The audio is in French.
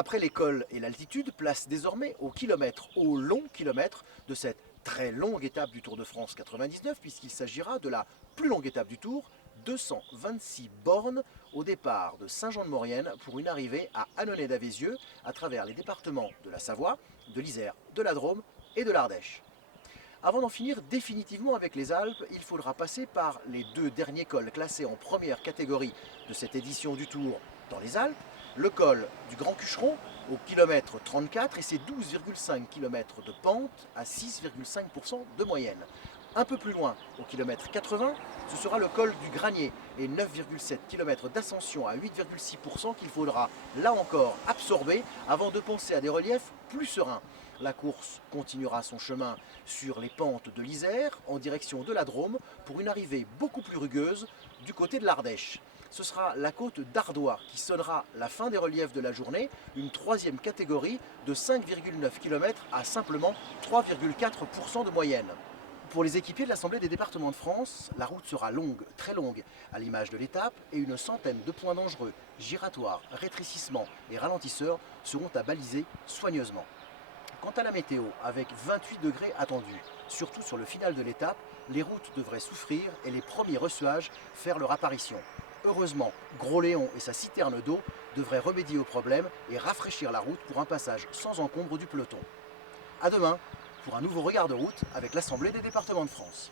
Après l'école et l'altitude, place désormais au long kilomètre de cette très longue étape du Tour de France 99, puisqu'il s'agira de la plus longue étape du Tour, 226 bornes au départ de Saint-Jean-de-Maurienne pour une arrivée à Annonay-d'Avézieux à travers les départements de la Savoie, de l'Isère, de la Drôme et de l'Ardèche. Avant d'en finir définitivement avec les Alpes, il faudra passer par les deux derniers cols classés en première catégorie de cette édition du Tour dans les Alpes, le col du Grand Cucheron au kilomètre 34 et ses 12,5 km de pente à 6,5% de moyenne. Un peu plus loin, au kilomètre 80, ce sera le col du Granier et 9,7 km d'ascension à 8,6% qu'il faudra, là encore, absorber avant de penser à des reliefs plus sereins. La course continuera son chemin sur les pentes de l'Isère en direction de la Drôme pour une arrivée beaucoup plus rugueuse du côté de l'Ardèche. Ce sera la côte d'Ardois qui sonnera la fin des reliefs de la journée, une troisième catégorie de 5,9 km à simplement 3,4% de moyenne. Pour les équipiers de l'Assemblée des départements de France, la route sera longue, très longue, à l'image de l'étape, et une centaine de points dangereux, giratoires, rétrécissements et ralentisseurs seront à baliser soigneusement. Quant à la météo, avec 28 degrés attendus, surtout sur le final de l'étape, les routes devraient souffrir et les premiers ressuages faire leur apparition. Heureusement, Gros Léon et sa citerne d'eau devraient remédier au problème et rafraîchir la route pour un passage sans encombre du peloton. A demain pour un nouveau regard de route avec l'Assemblée des départements de France.